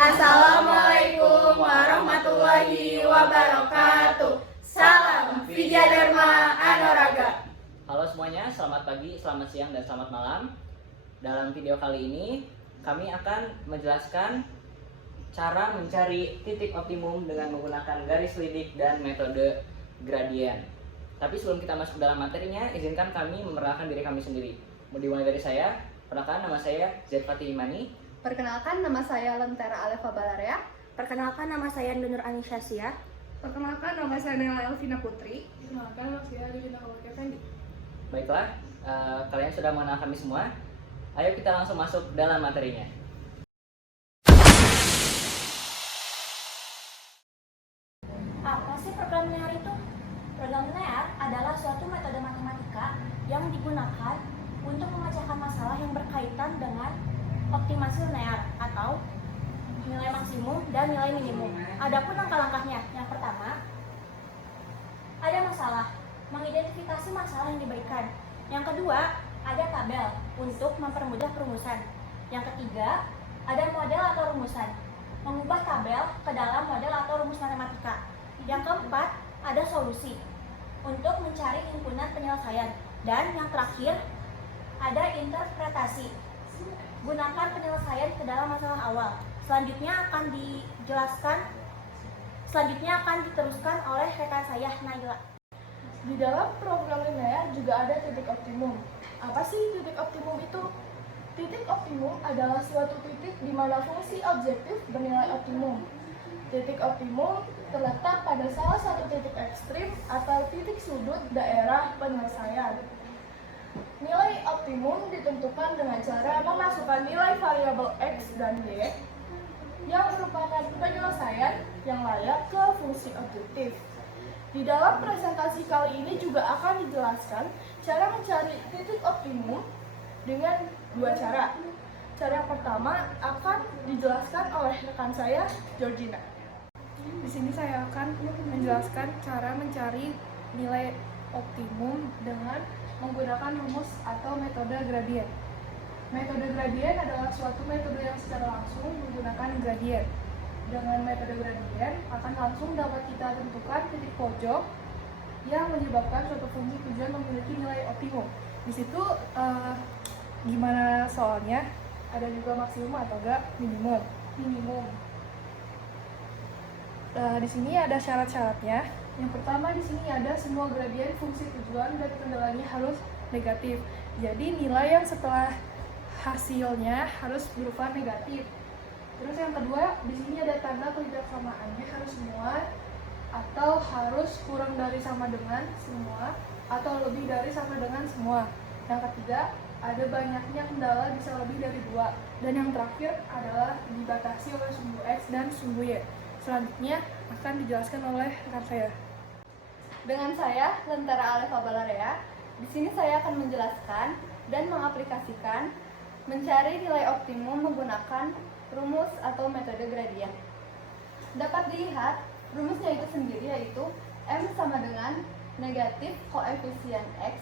Assalamualaikum warahmatullahi wabarakatuh. Salam Vijaya Dharma Anuraga. Halo semuanya, selamat pagi, selamat siang, dan selamat malam. Dalam video kali ini, kami akan menjelaskan cara mencari titik optimum dengan menggunakan garis lidik dan metode gradien. Tapi sebelum kita masuk dalam materinya, izinkan kami memperkenalkan diri kami sendiri. Mau dimulai dari saya, perkenalkan nama saya Zaid Fatih Imani. Perkenalkan, nama saya Lentera Alefa Balarea. Perkenalkan, nama saya Nur Anisyasia. Perkenalkan, nama saya Nela Elvina Putri. Perkenalkan, nama saya Lina Kawaki Effendi. Baiklah, kalian sudah mengenal kami semua. Ayo kita langsung masuk dalam materinya. Apa sih program linear itu? Program linear adalah suatu metode matematika yang digunakan untuk memecahkan masalah yang berkaitan dengan optimasi linear atau nilai maksimum dan nilai minimum. Adapun langkah-langkahnya, yang pertama, ada masalah, mengidentifikasi masalah yang diberikan. Yang kedua, ada tabel untuk mempermudah perumusan. Yang ketiga, ada model atau rumusan, mengubah tabel ke dalam model atau rumus matematika. Yang keempat, ada solusi untuk mencari himpunan penyelesaian. Dan yang terakhir, ada interpretasi. Gunakan penyelesaian ke dalam masalah awal. Selanjutnya akan diteruskan oleh rekan saya, Naila. Di dalam program linear juga ada titik optimum. Apa sih titik optimum itu? Titik optimum adalah suatu titik di mana fungsi objektif bernilai optimum. Titik optimum terletak pada salah satu titik ekstrim atau titik sudut daerah penyelesaian. Nilai optimum ditentukan dengan cara memasukkan nilai variabel X dan Y yang merupakan penyelesaian yang layak ke fungsi objektif. Di dalam presentasi kali ini juga akan dijelaskan cara mencari titik optimum dengan dua cara. Cara yang pertama akan dijelaskan oleh rekan saya, Georgina. Di sini saya akan menjelaskan cara mencari nilai optimum dengan menggunakan rumus atau metode gradien. Metode gradien adalah suatu metode yang secara langsung menggunakan gradien. Dengan metode gradien akan langsung dapat kita tentukan titik pojok yang menyebabkan suatu fungsi tujuan memiliki nilai optimum. Di situ gimana soalnya? Ada juga maksimum atau enggak minimum. Di sini ada syarat-syaratnya. Yang pertama, di sini ada semua gradien fungsi tujuan dan kendalanya harus negatif. Jadi nilai yang setelah hasilnya harus berupa negatif. Terus yang kedua, di sini ada tanda ketidaksamaannya harus semua atau harus kurang dari sama dengan semua atau lebih dari sama dengan semua. Yang ketiga, ada banyaknya kendala bisa lebih dari 2. Dan yang terakhir adalah dibatasi oleh sumbu X dan sumbu Y. Selanjutnya akan dijelaskan oleh rekan saya. Dengan saya, Lentera Alefa Balarea, di sini saya akan menjelaskan dan mengaplikasikan mencari nilai optimum menggunakan rumus atau metode gradien. Dapat dilihat, rumusnya itu sendiri yaitu M sama dengan negatif koefisien X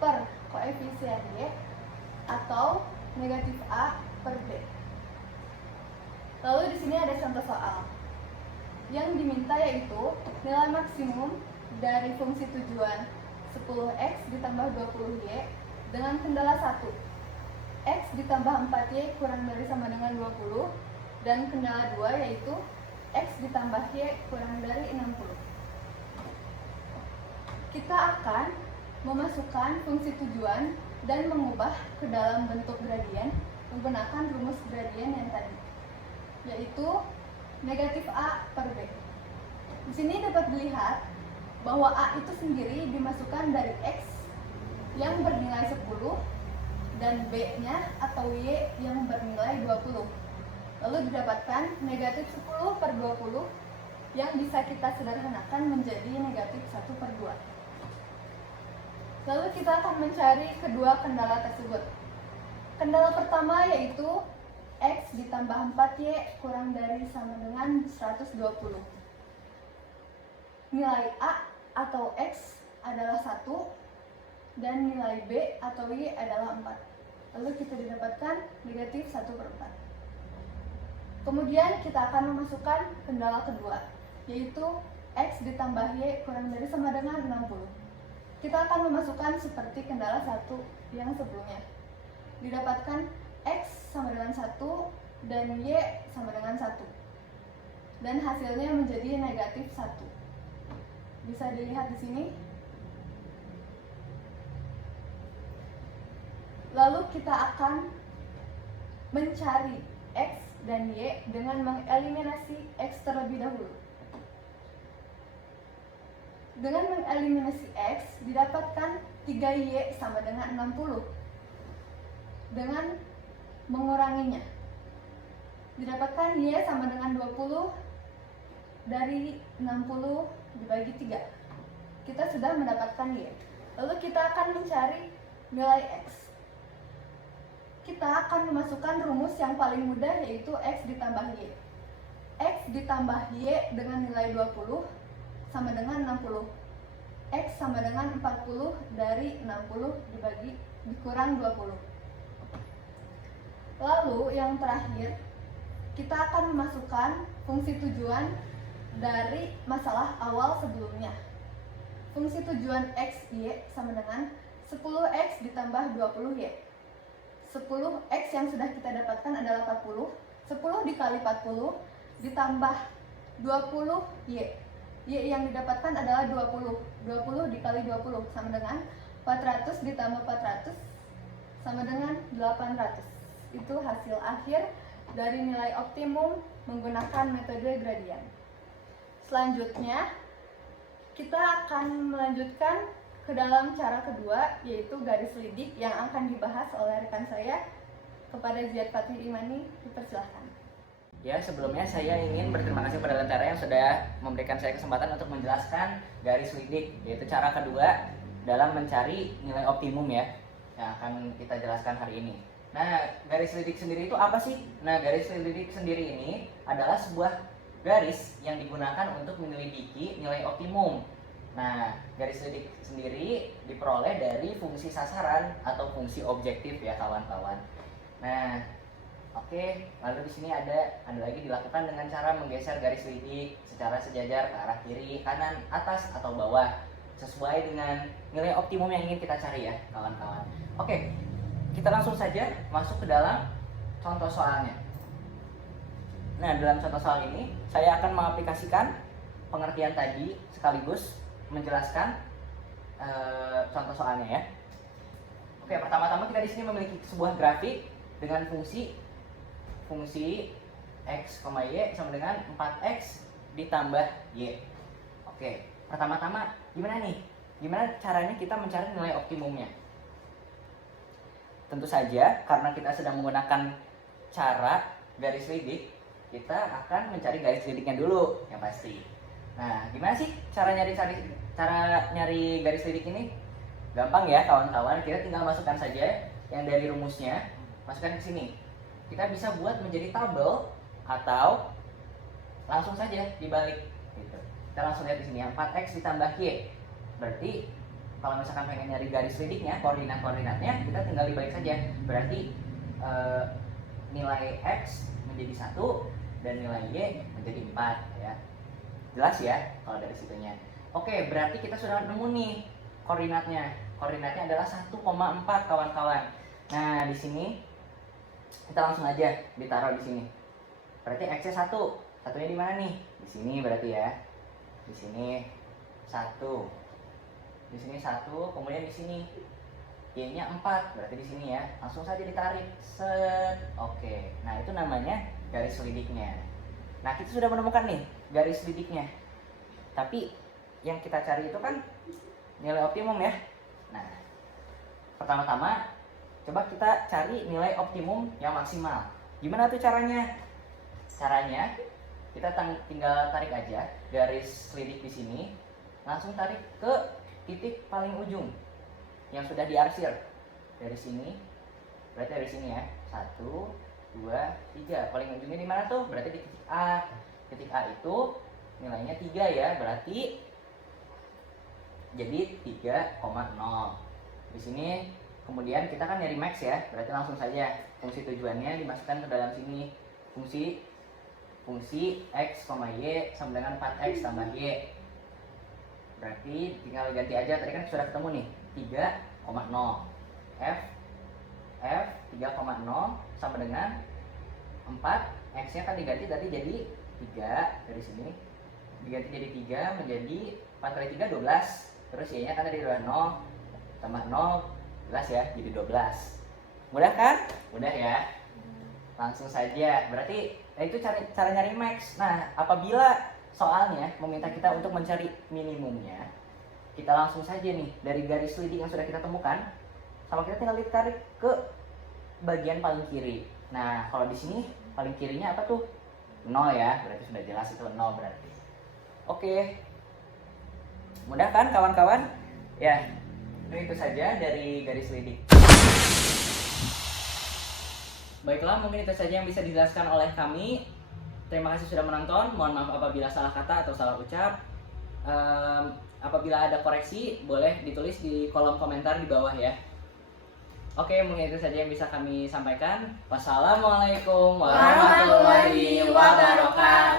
per koefisien Y atau negatif A per B. Lalu di sini ada contoh soal. Yang diminta yaitu nilai maksimum dari fungsi tujuan 10x ditambah 20y dengan kendala 1. X ditambah 4y kurang dari sama dengan 20 dan kendala 2 yaitu X ditambah y kurang dari 60. Kita akan memasukkan fungsi tujuan dan mengubah ke dalam bentuk gradien menggunakan rumus gradien yang tadi, yaitu negatif A per B. Di sini dapat dilihat bahwa A itu sendiri dimasukkan dari X yang bernilai 10 dan B-nya atau Y yang bernilai 20. Lalu didapatkan negatif 10 per 20 yang bisa kita sederhanakan menjadi negatif 1 per 2. Lalu kita akan mencari kedua kendala tersebut. Kendala pertama yaitu X ditambah 4Y kurang dari sama dengan 120. Nilai A atau X adalah 1 dan nilai B atau Y adalah 4. Lalu kita didapatkan negatif 1/4. Kemudian kita akan memasukkan kendala kedua, yaitu X ditambah Y kurang dari sama dengan 60. Kita akan memasukkan seperti kendala 1 yang sebelumnya. Didapatkan X sama dengan 1 dan Y sama dengan 1. Dan hasilnya menjadi negatif 1. Bisa dilihat di sini. Lalu kita akan mencari X dan Y dengan mengeliminasi X terlebih dahulu. Dengan mengeliminasi X, didapatkan 3Y sama dengan 60. Dengan menguranginya, didapatkan Y sama dengan 20 dari 60 dibagi 3. Kita sudah mendapatkan Y. Lalu kita akan mencari nilai X. Kita akan memasukkan rumus yang paling mudah, yaitu X ditambah Y. X ditambah Y dengan nilai 20 sama dengan 60. X sama dengan 40 dari 60 dikurang 20. Lalu yang terakhir, kita akan memasukkan fungsi tujuan dari masalah awal sebelumnya. Fungsi tujuan X, Y sama dengan 10X ditambah 20Y. 10X yang sudah kita dapatkan adalah 40. 10 dikali 40 ditambah 20Y. Y yang didapatkan adalah 20. 20 dikali 20 sama dengan 400 ditambah 400 sama dengan 800. Itu hasil akhir dari nilai optimum menggunakan metode gradien. Selanjutnya, kita akan melanjutkan ke dalam cara kedua, yaitu garis lidik yang akan dibahas oleh rekan saya. Kepada Ziyad Fatih Imani, dipersilahkan. Ya, sebelumnya saya ingin berterima kasih kepada Lentera yang sudah memberikan saya kesempatan untuk menjelaskan garis lidik, yaitu cara kedua dalam mencari nilai optimum ya, yang akan kita jelaskan hari ini. Nah, garis lidik sendiri itu apa sih? Nah, garis lidik sendiri ini adalah sebuah garis yang digunakan untuk menyelidiki nilai optimum. Nah, garis lidik sendiri diperoleh dari fungsi sasaran atau fungsi objektif ya kawan-kawan. Nah, oke, lalu di sini ada lagi dilakukan dengan cara menggeser garis lidik secara sejajar ke arah kiri, kanan, atas atau bawah sesuai dengan nilai optimum yang ingin kita cari ya kawan-kawan. Oke, kita langsung saja masuk ke dalam contoh soalnya. Nah, dalam contoh soal ini saya akan mengaplikasikan pengertian tadi sekaligus menjelaskan contoh soalnya ya. Oke, pertama-tama kita di sini memiliki sebuah grafik dengan fungsi X, Y sama dengan 4X ditambah Y. Oke, pertama-tama gimana nih? Gimana caranya kita mencari nilai optimumnya? Tentu saja karena kita sedang menggunakan cara garis lidik, kita akan mencari garis lidiknya dulu yang pasti. Nah, gimana sih cara nyari garis lidik ini? Gampang ya kawan-kawan, kita tinggal masukkan saja yang dari rumusnya, masukkan ke sini. Kita bisa buat menjadi tabel atau langsung saja dibalik gitu. Kita langsung lihat di sini yang 4X ditambah Y. Berarti kalau misalkan pengen nyari garis lidiknya, koordinat-koordinatnya, kita tinggal dibalik saja. Berarti nilai X menjadi 1 dan nilai Y menjadi 4 ya. Jelas ya kalau dari situnya. Oke, berarti kita sudah nemu nih koordinatnya. Koordinatnya adalah 1,4 kawan-kawan. Nah, di sini kita langsung aja ditaruh di sini. Berarti X-nya 1. Satunya di mana nih? Di sini berarti ya. Di sini 1. Di sini 1, kemudian di sini Y-nya 4. Berarti di sini ya. Langsung saja ditarik. Set. Oke. Nah, itu namanya garis lidiknya. Nah, kita sudah menemukan nih garis lidiknya. Tapi yang kita cari itu kan nilai optimum ya. Nah, pertama-tama coba kita cari nilai optimum yang maksimal. Gimana tuh caranya? Caranya kita tinggal tarik aja garis lidik di sini, langsung tarik ke titik paling ujung yang sudah diarsir. Dari sini, berarti dari sini ya. 1, 2, 3. Paling ujungnya di mana tuh? Berarti di titik A. Titik A itu nilainya 3 ya, berarti jadi 3,0. Di sini kemudian kita kan nyari max ya, berarti langsung saja fungsi tujuannya dimasukkan ke dalam sini. Fungsi fungsi X, Y sama dengan 4X tambah Y. Berarti tinggal ganti aja, tadi kan sudah ketemu nih 3,0. F 3,0 sama dengan 4, X nya kan diganti tadi jadi 3, dari sini diganti jadi 3 menjadi 4 kali 3 12, terus Y nya kan tadi udah 0 tambah 0 11 ya, jadi 12. Mudah kan? Mudah ya. Langsung saja. Berarti itu cara nyari max. Nah, apabila soalnya meminta kita untuk mencari minimumnya, kita langsung saja nih dari garis leading yang sudah kita temukan, sama kita tinggal ditarik ke bagian paling kiri. Nah, kalau di sini paling kirinya apa tuh? 0 ya, berarti sudah jelas itu 0 berarti. Oke. Mudah kan kawan-kawan? Ya, itu saja dari garis leading. Baiklah, mungkin itu saja yang bisa dijelaskan oleh kami. Terima kasih sudah menonton. Mohon maaf apabila salah kata atau salah ucap. Apabila ada koreksi, boleh ditulis di kolom komentar di bawah ya. Oke, mungkin itu saja yang bisa kami sampaikan. Wassalamualaikum warahmatullahi wabarakatuh.